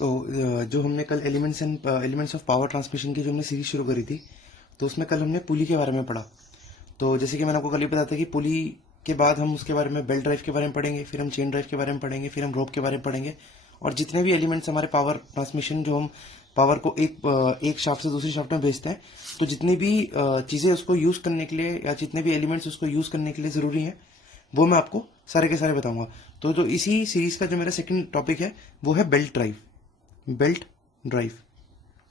तो जो हमने कल एलिमेंट्स ऑफ पावर ट्रांसमिशन की जो हमने सीरीज शुरू करी थी, तो उसमें कल हमने पुली के बारे में पढ़ा। तो जैसे कि मैंने आपको कल ही बताया था कि पुली के बाद हम उसके बारे में बेल्ट ड्राइव के बारे में पढ़ेंगे, फिर हम चेन ड्राइव के बारे में पढ़ेंगे, फिर हम रोप के बारे में पढ़ेंगे। और जितने भी एलिमेंट्स हमारे पावर ट्रांसमिशन, जो हम पावर को एक शाफ्ट से दूसरी शाफ्ट में भेजते हैं, तो जितनी भी चीजें उसको यूज करने के लिए या जितने भी एलिमेंट्स उसको यूज करने के लिए जरूरी है, वो मैं आपको सारे के सारे बताऊंगा। तो इसी सीरीज का जो मेरा सेकंड टॉपिक है वो है बेल्ट ड्राइव। बेल्ट ड्राइव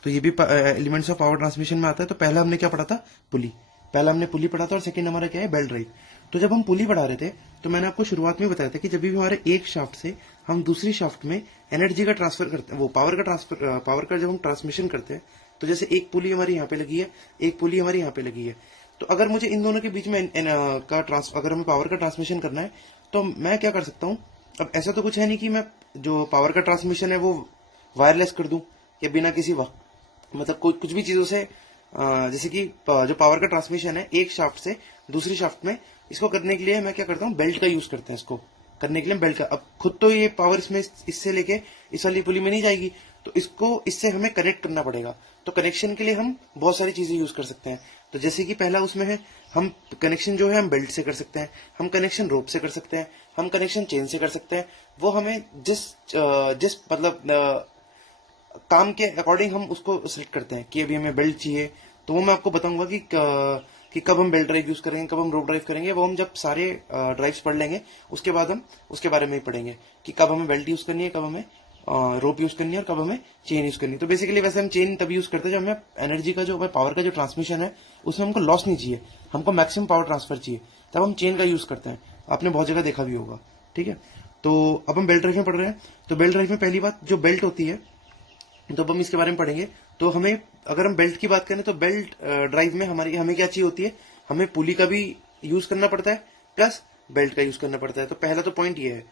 तो ये भी एलिमेंट्स ऑफ पावर ट्रांसमिशन में आता है। तो पहला हमने क्या पढ़ा था? पुली। पहला हमने पुली पढ़ा था और सेकंड हमारा क्या है? Belt drive. तो जब हम पुली पढ़ा रहे थे तो मैंने आपको शुरुआत में बताया था कि जब भी हमारे एक शाफ्ट से हम दूसरी शाफ्ट में एनर्जी का ट्रांसफर करते हैं, वो पावर का जब हम ट्रांसमिशन करते हैं, तो जैसे एक पुली हमारी यहाँ पे लगी है, एक पुली हमारी यहाँ पे लगी है, तो अगर मुझे इन दोनों के बीच में अगर हमें पावर का ट्रांसमिशन करना है तो मैं क्या कर सकता हूँ? अब ऐसा तो कुछ है नहीं कि मैं जो पावर का ट्रांसमिशन है वो वायरलेस कर दूं या बिना किसी मतलब कुछ भी चीजों से, जैसे कि जो पावर का ट्रांसमिशन है एक शाफ्ट से दूसरी शाफ्ट में, इसको करने के लिए मैं क्या करता हूँ? बेल्ट का यूज करते हैं। इसको करने के लिए बेल्ट का, अब खुद तो ये पावर इसमें इससे लेके इस वाली पुली में नहीं जाएगी, तो इसको इससे हमें कनेक्ट करना पड़ेगा। तो कनेक्शन के लिए हम बहुत सारी चीजें यूज कर सकते हैं। तो जैसे कि पहला उसमें है, हम कनेक्शन जो है हम बेल्ट से कर सकते हैं, हम कनेक्शन रोप से कर सकते हैं, हम कनेक्शन चेन से कर सकते हैं। वो हमें जिस मतलब काम के अकॉर्डिंग हम उसको सिलेक्ट करते हैं कि अभी हमें बेल्ट चाहिए, तो वो मैं आपको बताऊंगा कि कब हम बेल्ट ड्राइव यूज करेंगे, कब हम रोप ड्राइव करेंगे। वो हम जब सारे ड्राइव्स पढ़ लेंगे उसके बाद हम उसके बारे में ही पढ़ेंगे कि कब हमें बेल्ट यूज करनी है, कब हमें रोप यूज करनी है और कब हमें चेन यूज करनी है। तो बेसिकली वैसे हम चेन तभी यूज करते हैं जब हमें एनर्जी का जो पावर का जो ट्रांसमिशन है उसमें हमको लॉस नहीं चाहिए, हमको मैक्सिमम पावर ट्रांसफर चाहिए, तब हम चेन का यूज करते हैं। आपने बहुत जगह देखा भी होगा। ठीक है, तो अब हम बेल्ट ड्राइव में पढ़ रहे हैं। तो बेल्ट ड्राइव में पहली बात जो बेल्ट होती है, तो अब हम इसके बारे में पढ़ेंगे। तो हमें, अगर हम बेल्ट की बात करें तो बेल्ट ड्राइव में हमें क्या चाहिए होती है? हमें पुली का भी यूज करना पड़ता है प्लस बेल्ट का यूज करना पड़ता है। तो पहला तो पॉइंट ये है।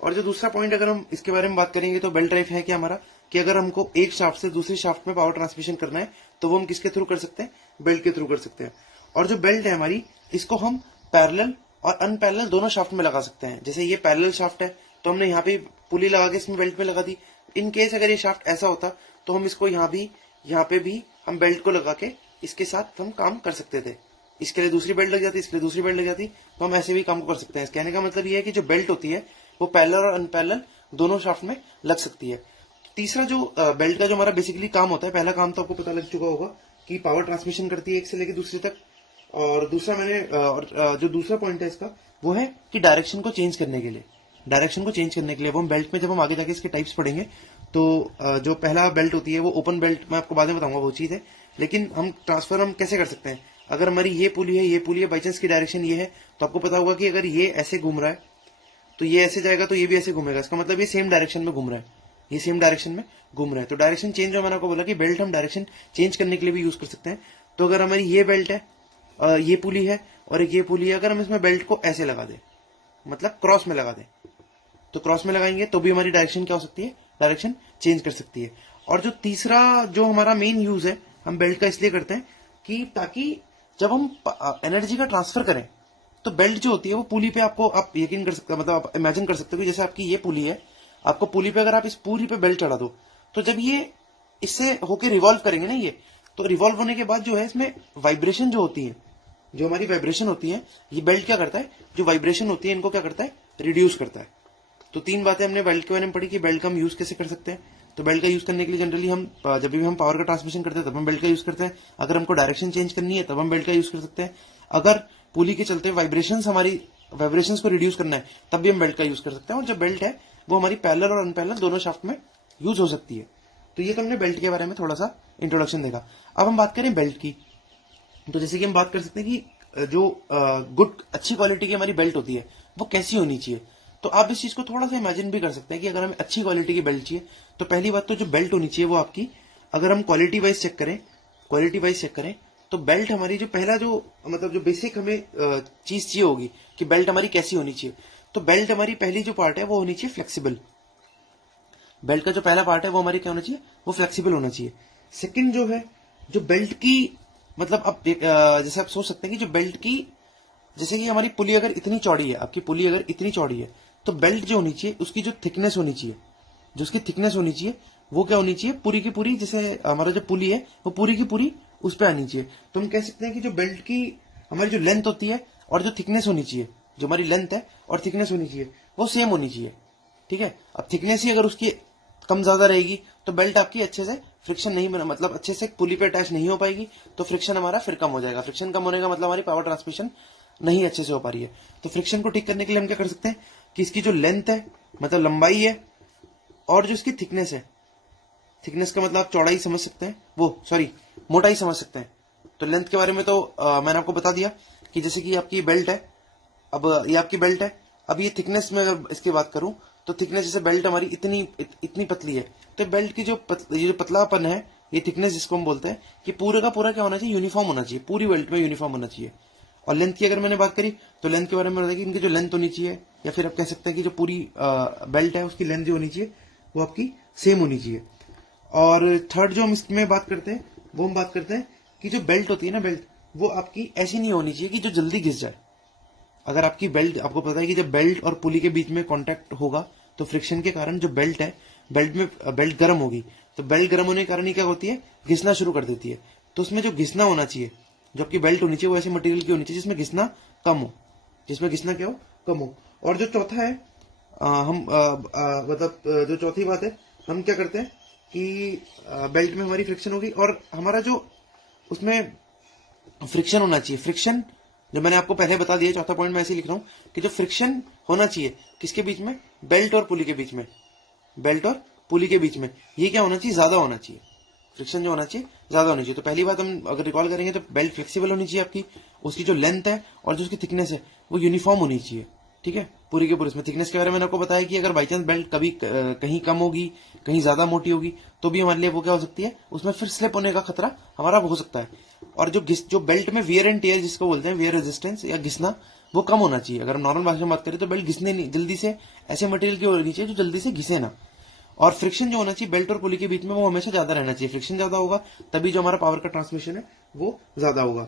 और जो दूसरा पॉइंट अगर हम इसके बारे में बात करेंगे तो बेल्ट ड्राइव है क्या हमारा, कि अगर हमको एक शाफ्ट से दूसरी शाफ्ट में पावर ट्रांसमिशन करना है तो वो हम किसके थ्रू कर सकते हैं? बेल्ट के थ्रू कर सकते हैं। और जो बेल्ट है हमारी, इसको हम पैरेलल और अनपैरेलल दोनों शाफ्ट में लगा सकते हैं। जैसे ये पैरेलल शाफ्ट है तो हमने यहाँ पे पुली लगा के इसमें बेल्ट में लगा दी। इन केस अगर ये शाफ्ट ऐसा होता तो हम इसको यहाँ पे भी हम बेल्ट को लगा के इसके साथ हम काम कर सकते थे। इसके लिए दूसरी बेल्ट लग जाती, इसके लिए दूसरी बेल्ट लग जाती, तो हम ऐसे भी काम को कर सकते हैं। कहने का मतलब ये है कि जो बेल्ट होती है वो पैरेलल और अनपैरेलल दोनों शाफ्ट में लग सकती है। तीसरा जो बेल्ट का जो हमारा बेसिकली काम होता है, पहला काम तो आपको पता लग चुका होगा कि पावर ट्रांसमिशन करती है एक से लेकर दूसरे तक। और दूसरा जो दूसरा पॉइंट है इसका, वो है कि डायरेक्शन को चेंज करने के लिए, वो हम बेल्ट में जब हम आगे जाके इसके टाइप्स पढ़ेंगे तो जो पहला बेल्ट होती है वो ओपन बेल्ट, मैं आपको बाद में बताऊंगा वो चीज है। लेकिन हम ट्रांसफर हम कैसे कर सकते हैं? अगर हमारी ये पुली है, बाई चांस की डायरेक्शन ये है, तो आपको पता होगा कि अगर ये ऐसे घूम रहा है तो ये ऐसे जाएगा, तो ये भी ऐसे घूमेगा। इसका मतलब ये सेम डायरेक्शन में घूम रहा है, ये सेम डायरेक्शन में घूम रहा है। तो डायरेक्शन चेंज, जो मैंने आपको बोला कि बेल्ट हम डायरेक्शन चेंज करने के लिए भी यूज कर सकते हैं। तो अगर हमारी ये बेल्ट है, ये पुली है और एक ये पुली है, अगर हम इसमें बेल्ट को ऐसे लगा दें, मतलब क्रॉस में लगा दें, तो क्रॉस में लगाएंगे तो भी हमारी डायरेक्शन क्या हो सकती है? डायरेक्शन चेंज कर सकती है। और जो तीसरा जो हमारा मेन यूज है, हम बेल्ट का इसलिए करते हैं कि ताकि जब हम एनर्जी का ट्रांसफर करें तो बेल्ट जो होती है वो पुली पे, आप यकीन कर सकते हो, मतलब आप इमेजिन कर सकते हो कि जैसे आपकी ये पुली है, आपको पुली पे अगर आप इस पूरी पे बेल्ट चढ़ा दो, तो जब ये इससे होके रिवॉल्व करेंगे ना, ये तो रिवॉल्व होने के बाद जो है इसमें वाइब्रेशन जो होती है, जो हमारी वाइब्रेशन होती है, ये बेल्ट क्या करता है? जो वाइब्रेशन होती है इनको क्या करता है? रिड्यूस करता है। तो तीन बातें हमने बेल्ट के बारे में पढ़ी कि बेल्ट का हम यूज कैसे कर सकते हैं। तो बेल्ट का यूज करने के लिए जनरली हम जब भी हम पावर का ट्रांसमिशन करते हैं तब हम बेल्ट का यूज करते हैं। अगर हमको डायरेक्शन चेंज करनी है तब हम बेल्ट का यूज कर सकते हैं। अगर पुली के चलते वाइब्रेशंस को रिड्यूस करना है तब भी हम बेल्ट का यूज कर सकते हैं। और जो बेल्ट है वो हमारी पैरेलल और अनपैरेलल दोनों शाफ्ट में यूज हो सकती है। तो ये तो हमने बेल्ट के बारे में थोड़ा सा इंट्रोडक्शन देखा। अब हम बात करें बेल्ट की। तो जैसे कि हम बात कर सकते हैं कि जो अच्छी क्वालिटी की हमारी बेल्ट होती है वो कैसी होनी चाहिए। तो आप इस चीज को थोड़ा सा इमेजिन भी कर सकते हैं कि अगर हमें अच्छी क्वालिटी की बेल्ट चाहिए तो पहली बात तो जो बेल्ट होनी चाहिए वो आपकी, अगर हम क्वालिटी वाइज चेक करें तो बेल्ट हमारी जो पहला जो मतलब जो बेसिक हमें चीज चाहिए होगी कि बेल्ट हमारी कैसी होनी चाहिए। तो बेल्ट हमारी पहली जो पार्ट है वो होनी चाहिए फ्लेक्सिबल। बेल्ट का जो पहला पार्ट है वो हमारी क्या होना चाहिए? वो फ्लेक्सिबल होना चाहिए। सेकंड जो है, जो बेल्ट की मतलब आप जैसे आप सोच सकते हैं कि जो बेल्ट की, जैसे कि हमारी पुली अगर इतनी चौड़ी है, आपकी पुली अगर इतनी चौड़ी है, तो बेल्ट जो होनी चाहिए उसकी जो थिकनेस होनी चाहिए, जो उसकी थिकनेस होनी चाहिए वो क्या होनी चाहिए, पूरी की पूरी, जैसे हमारा जो पुली है वो पूरी की पूरी उस पर आनी चाहिए। तो हम कह सकते हैं कि जो बेल्ट की हमारी जो लेंथ होती है और जो थिकनेस होनी चाहिए, जो हमारी लेंथ है और थिकनेस होनी चाहिए वो सेम होनी चाहिए। ठीक है, अब थिकनेस ही अगर उसकी कम ज्यादा रहेगी तो बेल्ट आपकी अच्छे से फ्रिक्शन नहीं बना, मतलब अच्छे से पुली पे अटैच नहीं हो पाएगी, तो फ्रिक्शन हमारा फिर कम हो जाएगा। फ्रिक्शन कम होने का मतलब हमारी पावर ट्रांसमिशन नहीं अच्छे से हो पा रही है। तो फ्रिक्शन को ठीक करने के लिए हम क्या कर सकते हैं कि इसकी जो लेंथ है, मतलब लंबाई है, और जो इसकी थिकनेस है, थिकनेस का मतलब आप चौड़ाई समझ सकते हैं, वो सॉरी मोटाई समझ सकते हैं। तो लेंथ के बारे में तो मैंने आपको बता दिया कि जैसे कि आपकी बेल्ट है, अब ये आपकी बेल्ट है, अब ये थिकनेस में अगर इसकी बात करूं तो थिकनेस जैसे बेल्ट हमारी इतनी पतली है, तो बेल्ट की ये जो पतलापन है, ये थिकनेस जिसको हम बोलते हैं, कि पूरे का पूरा क्या होना चाहिए, यूनिफॉर्म होना चाहिए, पूरी बेल्ट में यूनिफॉर्म होना चाहिए। और लेंथ की अगर मैंने बात करी तो लेंथ के बारे में बताया कि इनकी जो लेंथ होनी चाहिए, या फिर आप कह सकते हैं कि जो पूरी बेल्ट है उसकी लेंथ जो होनी चाहिए वो आपकी सेम होनी चाहिए। और थर्ड जो हम इसमें बात करते हैं वो हम बात करते हैं कि जो बेल्ट होती है ना, बेल्ट वो आपकी ऐसी नहीं होनी चाहिए कि जो जल्दी घिस जाए। अगर आपकी बेल्ट, आपको पता है कि जब बेल्ट और पुली के बीच में कांटेक्ट होगा तो फ्रिक्शन के कारण जो बेल्ट है, बेल्ट गर्म होगी, तो बेल्ट गर्म होने के कारण ही क्या होती है, घिसना शुरू कर देती है। तो उसमें जो घिसना होना चाहिए, जो आपकी बेल्ट होनी चाहिए वो ऐसे मटेरियल की होनी चाहिए जिसमें घिसना कम हो, जिसमें घिसना क्या हो, कम हो। और जो चौथा है, मतलब जो चौथी बात है, हम क्या करते हैं कि बेल्ट में हमारी फ्रिक्शन होगी और हमारा जो उसमें फ्रिक्शन होना चाहिए, फ्रिक्शन जो मैंने आपको पहले बता दिया, चौथा पॉइंट मैं ऐसे लिख रहा हूं कि जो फ्रिक्शन होना चाहिए किसके बीच में, बेल्ट और पुली के बीच में, बेल्ट और पुली के बीच में, ये क्या होना चाहिए, ज्यादा होना चाहिए। फ्रिक्शन जो होना चाहिए ज्यादा होनी चाहिए। तो पहली बात हम अगर रिकॉल करेंगे तो बेल्ट फ्लेक्सिबल होनी चाहिए आपकी, उसकी जो लेंथ है और जो उसकी थिकनेस है वो यूनिफॉर्म होनी चाहिए। ठीक है, पूरी के पूरी। इसमें थिकनेस के बारे में मैंने आपको बताया कि अगर बाई चांस बेल्ट कभी कहीं कम होगी, कहीं ज्यादा मोटी होगी, तो भी हमारे लिए वो क्या हो सकती है, उसमें फिर स्लिप होने का खतरा हमारा हो सकता है। और जो बेल्ट में वियर एंड टेयर जिसको बोलते हैं, वियर रेजिस्टेंस या घिसना, वो कम होना चाहिए। अगर हम नॉर्मल भाषा में बात करें तो बेल्ट घिसने नहीं, जल्दी से ऐसे मटेरियल की होनी चाहिए जो जल्दी से घिसे ना। और फ्रिक्शन जो होना चाहिए बेल्ट और पुली के बीच में वो हमेशा ज्यादा रहना चाहिए। फ्रिक्शन ज्यादा होगा तभी जो हमारा पावर का ट्रांसमिशन है वो ज्यादा होगा।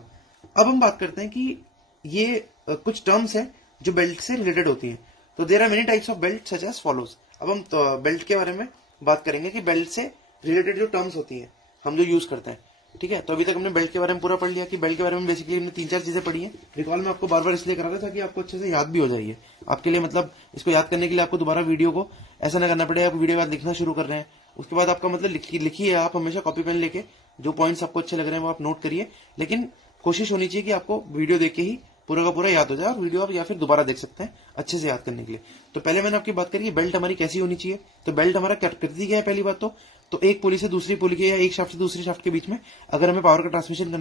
अब हम बात करते हैं कि ये कुछ टर्म्स हैं जो बेल्ट से रिलेटेड होती हैं। तो there are many types of belt such as follows. अब हम बेल्ट के बारे में बात करेंगे कि बेल्ट से रिलेटेड जो टर्म्स होती हैं हम जो यूज करते हैं। ठीक है, तो अभी तक हमने बेल्ट के बारे में पूरा पढ़ लिया कि बेल्ट के बारे में बेसिकली हमने 3-4 चीजें पढ़ी हैं। रिकॉल में आपको बार बार इसलिए करा रहा था ताकि आपको अच्छे से याद भी हो जाइए। आपके लिए मतलब इसको याद करने के लिए आपको दोबारा वीडियो को ऐसा ना करना पड़े, आप वीडियो के बाद लिखना शुरू कर रहे हैं, उसके बाद आपका मतलब लिखिए आप हमेशा कॉपी पेन लेके, जो पॉइंट्स आपको अच्छे लग रहे हैं वो आप नोट करिए, लेकिन कोशिश होनी चाहिए कि आपको वीडियो देख के ही पूरा का पूरा याद हो जाए, और वीडियो आप या फिर दोबारा देख सकते हैं अच्छे से याद करने के लिए। तो पहले मैंने आपकी बात करी कि बेल्ट हमारी कैसी होनी चाहिए। तो बेल्ट हमारा करती क्या है, पहली बात तो एक पुली से दूसरी पुली के या एक शाफ्ट से दूसरी शाफ्ट के बीच में अगर हमें पावर का ट्रांसमिशन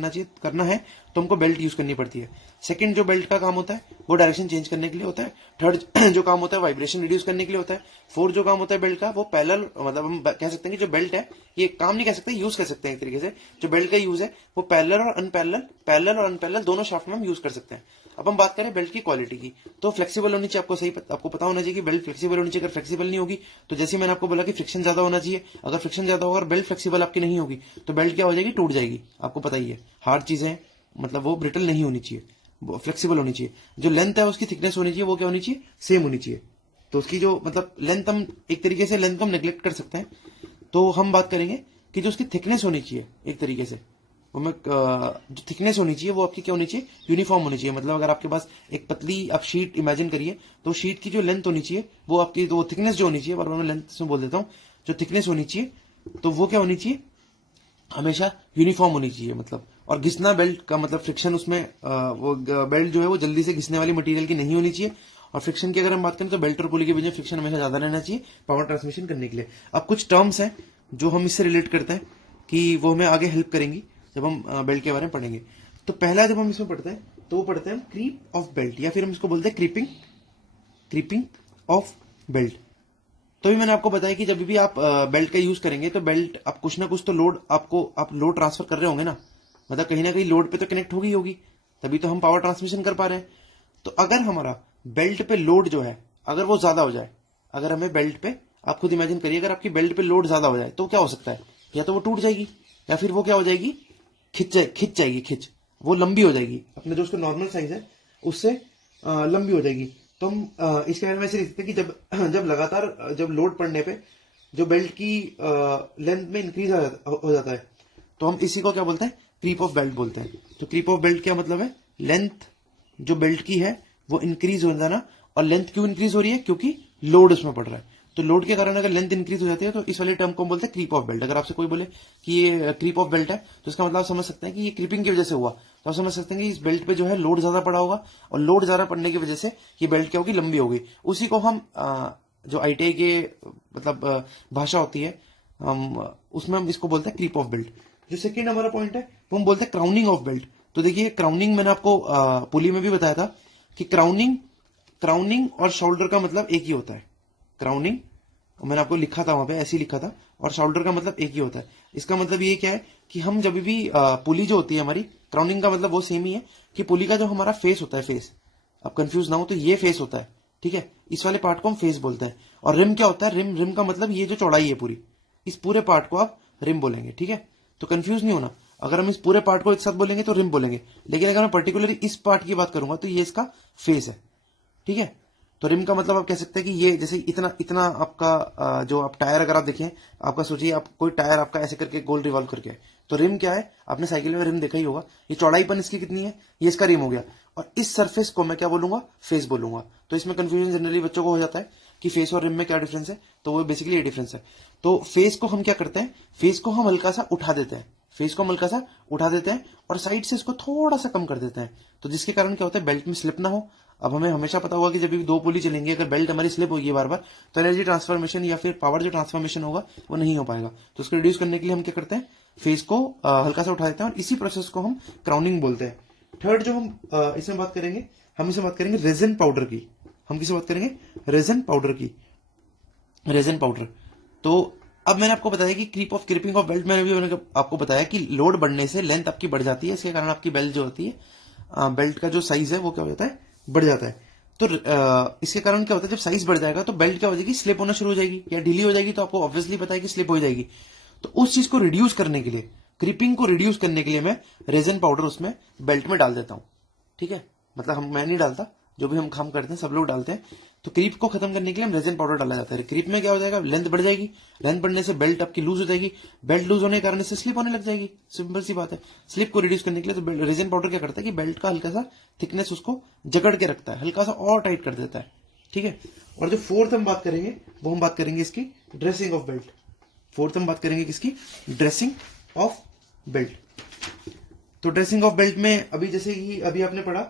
करना है तो हमको बेल्ट यूज करनी पड़ती है। सेकंड जो बेल्ट का काम होता है वो डायरेक्शन चेंज करने के लिए होता है। थर्ड जो काम होता है वाइब्रेशन रिड्यूस करने के लिए होता है। फोर्थ जो काम होता है बेल्ट का वो पैरेलल, मतलब हम कह सकते हैं कि जो बेल्ट है, ये काम नहीं कह सकते, यूज कर सकते हैं एक तरीके से। जो बेल्ट का यूज है वो पैरेलल और अनपैरेलल दोनों शाफ्ट में हम यूज कर सकते हैं। अब हम बात करें बेल्ट की क्वालिटी की, तो फ्लेक्सिबल होनी चाहिए, आपको पता होना चाहिए कि बेल्ट फ्लेक्सिबल होनी चाहिए। अगर फ्लेक्सिबल नहीं होगी तो जैसे मैंने आपको बोला कि फ्रिक्शन ज्यादा होना चाहिए, अगर फ्रिक्शन ज्यादा होगा और बेल्ट फ्लेक्सिबल आपकी नहीं होगी तो बेल्ट क्या हो जाएगी, टूट जाएगी। आपको पता ही है, हार्ड चीजें मतलब वो ब्रिटल नहीं होनी चाहिए, वो फ्लेक्सिबल होनी चाहिए। जो लेंथ है उसकी थिकनेस होनी चाहिए वो क्या होनी चाहिए, सेम होनी चाहिए। तो उसकी जो मतलब लेंथ, हम एक तरीके से लेंथ को हम नेग्लेक्ट कर सकते हैं। तो हम बात करेंगे कि जो उसकी थिकनेस होनी चाहिए एक तरीके से, जो थिकनेस होनी चाहिए वो आपकी क्या होनी चाहिए, यूनिफॉर्म होनी चाहिए। मतलब अगर आपके पास एक पतली आप शीट इमेजिन करिए, तो शीट की जो लेंथ होनी चाहिए वो आपकी, तो थिकनेस जो होनी चाहिए, बार बार मैं लेंथ में बोल देता हूँ, जो थिकनेस होनी चाहिए तो वो क्या होनी चाहिए, हमेशा यूनिफॉर्म होनी चाहिए। मतलब और घिसना बेल्ट का मतलब फ्रिक्शन उसमें वो बेल्ट जो है वो जल्दी से घिसने वाली मटेरियल की नहीं होनी चाहिए। और फ्रिक्शन की अगर हम बात करें तो बेल्ट और पुली के बीच में फ्रिक्शन हमेशा ज्यादा रहना चाहिए पावर ट्रांसमिशन करने के लिए। अब कुछ टर्म्स हैं जो हम इससे रिलेट करते हैं कि वो हमें आगे हेल्प करेंगी जब हम बेल्ट के बारे में पढ़ेंगे। तो पहला जब हम इसमें पढ़ते हैं तो वो पढ़ते हैं हम क्रीप ऑफ बेल्ट, या फिर हम इसको बोलते हैं क्रीपिंग ऑफ बेल्ट। तो भी मैंने आपको बताया कि जब भी आप बेल्ट का यूज करेंगे तो बेल्ट आप कुछ ना कुछ तो लोड आप लोड ट्रांसफर कर रहे होंगे ना, मतलब कहीं ना कहीं लोड पे तो कनेक्ट होगी, तभी तो हम पावर ट्रांसमिशन कर पा रहे हैं। तो अगर हमारा बेल्ट पे लोड जो है अगर वो ज्यादा हो जाए, अगर हमें बेल्ट पे, आप खुद इमेजिन करिए अगर आपकी बेल्ट पे लोड ज्यादा हो जाए तो क्या हो सकता है, या तो वो टूट जाएगी या फिर वो क्या हो जाएगी, खिंच जाएगी, वो लंबी हो जाएगी, अपने जो उसका नॉर्मल साइज है उससे लंबी हो जाएगी। तो हम इसके बारे में ऐसे लिखते हैं कि जब लगातार जब लोड पड़ने पे जो बेल्ट की लेंथ में इंक्रीज हो जाता है, तो हम इसी को क्या बोलते हैं, क्रीप ऑफ बेल्ट बोलते हैं। तो क्रीप ऑफ बेल्ट क्या मतलब है, लेंथ जो बेल्ट की है वो इंक्रीज हो जाना। और लेंथ क्यों इंक्रीज हो रही है, क्योंकि लोड उसमें पड़ रहा है। तो लोड के कारण अगर लेंथ इंक्रीज हो जाती है तो इस वाले टर्म को हम बोलते हैं क्रीप ऑफ बेल्ट। अगर आपसे कोई बोले कि ये क्रीप ऑफ बेल्ट है, तो इसका मतलब आप समझ सकते हैं कि ये क्रीपिंग की वजह से हुआ। तो आप समझ सकते हैं कि इस बेल्ट पे जो है लोड ज्यादा पड़ा होगा, और लोड ज्यादा पड़ने की वजह से ये बेल्ट क्या होगी, लंबी होगी। उसी को हम जो आईटीआई के मतलब भाषा होती है, हम उसमें हम इसको बोलते हैं क्रीप ऑफ बेल्ट। जो सेकेंड हमारा पॉइंट है वो हम बोलते हैं क्राउनिंग ऑफ बेल्ट। तो देखिए क्राउनिंग मैंने आपको पुली में भी बताया था कि क्राउनिंग और शोल्डर का मतलब एक ही होता है। क्राउनिंग मैंने आपको लिखा था वहां पे, ऐसे ही लिखा था, और शोल्डर का मतलब एक ही होता है। इसका मतलब ये क्या है कि हम जब भी पुली जो होती है हमारी, क्राउनिंग का मतलब वो सेम ही है कि पुली का जो हमारा फेस होता है, फेस, आप कंफ्यूज ना हो तो ये फेस होता है, ठीक है, इस वाले पार्ट को हम फेस बोलते हैं। और रिम क्या होता है, रिम का मतलब ये जो चौड़ाई है पूरी, इस पूरे पार्ट को आप रिम बोलेंगे, ठीक है। तो कंफ्यूज नहीं होना, अगर हम इस पूरे पार्ट को एक साथ बोलेंगे तो रिम बोलेंगे, लेकिन अगर मैं पर्टिकुलरली इस पार्ट की बात करूंगा तो ये इसका फेस है, ठीक है। तो रिम का मतलब आप कह सकते हैं कि ये जैसे इतना इतना आपका जो आप टायर अगर आप देखें, आपका सोचिए आप कोई टायर आपका ऐसे करके गोल रिवॉल्व करके है, तो रिम क्या है, आपने साइकिल में रिम देखा ही होगा, ये चौड़ाईपन इसकी कितनी है, ये इसका रिम हो गया। और इस सरफेस को मैं क्या बोलूंगा, फेस बोलूंगा। तो इसमें कंफ्यूजन जनरली बच्चों को हो जाता है कि फेस और रिम में क्या डिफरेंस है, तो वो बेसिकली ये डिफरेंस है। तो फेस को हम क्या करते हैं, फेस को हम हल्का सा उठा देते हैं, फेस को हम हल्का सा उठा देते हैं और साइड से इसको थोड़ा सा कम कर देते हैं, तो जिसके कारण क्या होता है, बेल्ट में स्लिप ना हो। अब हमें हमेशा पता होगा कि जब भी दो पुली चलेंगे, अगर बेल्ट हमारी स्लिप होगी बार बार, तो एनर्जी ट्रांसफॉर्मेशन या फिर पावर जो ट्रांसफॉर्मेशन होगा वो नहीं हो पाएगा। तो उसको रिड्यूस करने के लिए हम क्या करते हैं, फेस को हल्का सा उठा देते हैं, और इसी प्रोसेस को हम क्राउनिंग बोलते हैं। थर्ड जो हम इसमें बात करेंगे, हम इसे बात करेंगे रेजिन पाउडर की। हम किसे बात करेंगे, रेजिन पाउडर की, रेजिन पाउडर। तो अब मैंने आपको बताया कि क्रीपिंग ऑफ बेल्ट, मैंने आपको बताया कि लोड बढ़ने से लेंथ आपकी बढ़ जाती है, इसके कारण आपकी बेल्ट जो होती है, बेल्ट का जो साइज है वो क्या हो जाता है, बढ़ जाता है। तो इसके कारण क्या होता है, जब साइज बढ़ जाएगा तो बेल्ट क्या हो जाएगी, स्लिप होना शुरू हो जाएगी या ढीली हो जाएगी, तो आपको ऑब्वियसली पता है कि स्लिप हो जाएगी। तो उस चीज को रिड्यूस करने के लिए, क्रीपिंग को रिड्यूस करने के लिए मैं रेजिन पाउडर उसमें बेल्ट में डाल देता हूं, ठीक है। मतलब मैं नहीं डालता, जो भी हम काम करते हैं सब लोग डालते हैं। तो क्रीप को खत्म करने के लिए हम रेजिन पाउडर डाला जाता है। क्रीप में क्या हो जाएगा, लेंथ बढ़ जाएगी, लेंथ बढ़ने से बेल्ट आपकी लूज हो जाएगी, बेल्ट लूज होने के कारण इससे स्लिप होने लग जाएगी, सिंपल सी बात है। स्लिप को रिड्यूस करने के लिए तो रेजिन पाउडर क्या करता है कि बेल्ट का हल्का सा थिकनेस उसको जकड़ के रखता है, हल्का सा और टाइट कर देता है, ठीक है। और जो फोर्थ हम बात करेंगे वो हम बात करेंगे इसकी ड्रेसिंग ऑफ बेल्ट। फोर्थ हम बात करेंगे किसकी, ड्रेसिंग ऑफ बेल्ट। तो ड्रेसिंग ऑफ बेल्ट में अभी जैसे कि अभी आपने पढ़ा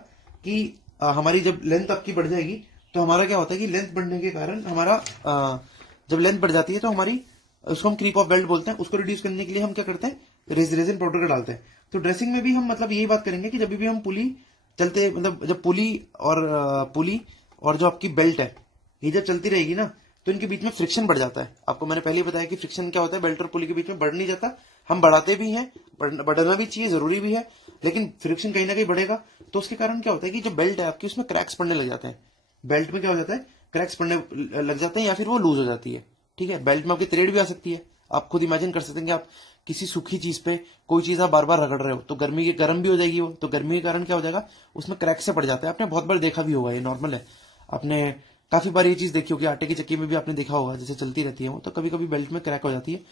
कि हमारी जब लेंथ आपकी बढ़ जाएगी तो हमारा क्या होता है कि लेंथ बढ़ने के कारण हमारा जब लेंथ बढ़ जाती है तो हमारी, उसको हम क्रीप ऑफ बेल्ट बोलते हैं। उसको रिड्यूस करने के लिए हम क्या करते हैं, रेजिन पाउडर का डालते हैं। तो ड्रेसिंग में भी हम मतलब यही बात करेंगे कि जब भी हम पुली चलते, मतलब जब पुली और जो आपकी बेल्ट है ये जब चलती रहेगी ना, तो इनके बीच में फ्रिक्शन बढ़ जाता है। आपको मैंने पहले ही बताया कि फ्रिक्शन क्या होता है, बेल्ट और पुली के बीच में बढ़ नहीं जाता, हम बढ़ाते भी हैं, बढ़ना भी चाहिए, जरूरी भी है, लेकिन फ्रिक्शन कहीं ना कहीं बढ़ेगा। तो उसके कारण क्या होता है कि जो बेल्ट है आपकी उसमें क्रैक्स पड़ने लग जाते हैं। बेल्ट में क्या हो जाता है, क्रैक्स पड़ने लग जाते हैं या फिर वो लूज हो जाती है, ठीक है। बेल्ट में आपकी थ्रेड भी आ सकती है। आप खुद इमेजिन कर सकते हैं कि आप किसी सूखी चीज पे कोई चीज आप बार बार रगड़ रहे हो तो गर्म भी हो जाएगी वो, तो गर्मी के कारण क्या हो जाएगा, उसमें क्रैक से पड़ जाता है। आपने बहुत बार देखा भी होगा, ये नॉर्मल है, आपने काफी बार ये चीज देखी होगी, आटे की चक्की में भी आपने देखा होगा, जैसे चलती रहती है वो, तो कभी कभी बेल्ट में क्रैक हो जाती है।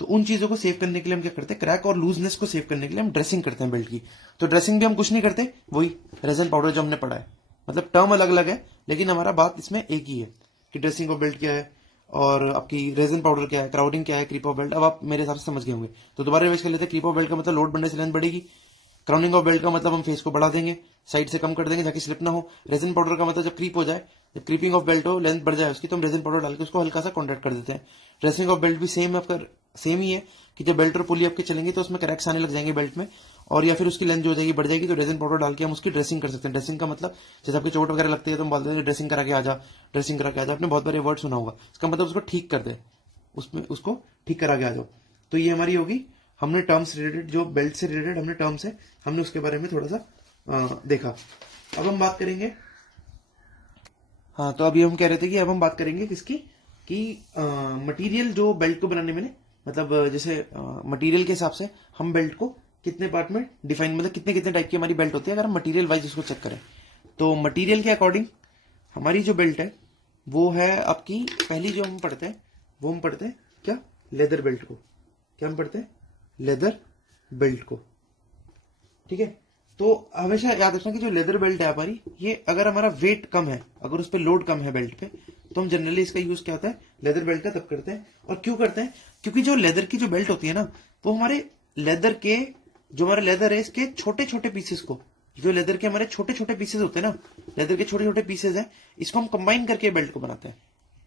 तो उन चीजों को सेव करने के लिए हम क्या करते हैं, क्रैक और लूजनेस को सेव करने के लिए हम ड्रेसिंग करते हैं बेल्ट की। तो ड्रेसिंग भी हम कुछ नहीं करते, वही रेजिन पाउडर जो हमने पढ़ा है, मतलब टर्म अलग अलग है लेकिन हमारा बात इसमें एक ही है कि ड्रेसिंग ऑफ बेल्ट क्या है और आपकी रेजिन पाउडर क्या है, क्राउडिंग क्या है, क्रीप ऑफ बेल्ट। अब आप मेरे हिसाब से समझ गए होंगे, तो दोबारा रिवाइज कर लेते हैं। क्रीप ऑफ बेल्ट का मतलब लोड बढ़ने से लेंथ बढ़ेगी, क्राउनिंग ऑफ बेल्ट का मतलब हम फेस को बढ़ा देंगे, साइड से कम कर देंगे ताकि स्लिप ना हो। रेजिन पाउडर का मतलब जब क्रीप हो जाए, जब क्रीपिंग ऑफ बेल्ट हो, लेंथ बढ़ जाए उसकी, तो हम रेजिन पाउडर डाल के उसको हल्का सा कॉन्ट्रैक्ट कर देते हैं। ड्रेसिंग ऑफ बेल्ट भी सेम ही है कि जब बेल्ट और पुली आपके चलेंगे तो उसमें क्रैक्स आने लग जाएंगे बेल्ट में, और या फिर उसकी लेंथ जो हो जाएगी बढ़ जाएगी, तो रेजिन पाउडर डाल के हम उसकी ड्रेसिंग कर सकते हैं। ड्रेसिंग का मतलब जैसे आपकी चोट वगैरह लगती है तो हम बोलते हैं ड्रेसिंग करा के आ जा, ड्रेसिंग करा के आ जा। आपने बहुत बार वर्ड सुना होगा, इसका मतलब उसको ठीक कर दे, उसमें उसको ठीक करा के आ जाओ। तो ये हमारी होगी, हमने टर्म्स रिलेटेड, जो बेल्ट से रिलेटेड हमने टर्म्स है, हमने उसके बारे में थोड़ा सा देखा। अब हम बात करेंगे, हाँ, तो अभी हम कह रहे थे कि अब हम बात करेंगे किसकी, कि मटेरियल जो बेल्ट को बनाने में, मतलब जैसे मटेरियल के हिसाब से हम बेल्ट को कितने पार्ट में डिफाइन, मतलब कितने कितने टाइप की हमारी बेल्ट होती है अगर हम मटेरियल वाइज इसको चेक करें। तो मटेरियल के अकॉर्डिंग हमारी जो बेल्ट है वो है आपकी, पहली जो हम पढ़ते हैं वो हम पढ़ते हैं क्या, लेदर बेल्ट को। क्या हम पढ़ते हैं, लेदर बेल्ट को, ठीक है। तो हमेशा याद रखना कि जो लेदर बेल्ट है हमारी, ये अगर हमारा वेट कम है, अगर उस पर लोड कम है बेल्ट पे, तो हम जनरली इसका यूज क्या होता है, लेदर बेल्ट का तब करते हैं। और क्यों करते हैं, क्योंकि जो लेदर की जो बेल्ट होती है ना, वो हमारे लेदर के, जो हमारा लेदर है इसके छोटे छोटे पीसेस को, जो लेदर के हमारे छोटे छोटे पीसेस होते हैं ना, लेदर के छोटे छोटे पीसेस हैं, इसको हम कंबाइन करके बेल्ट को बनाते हैं,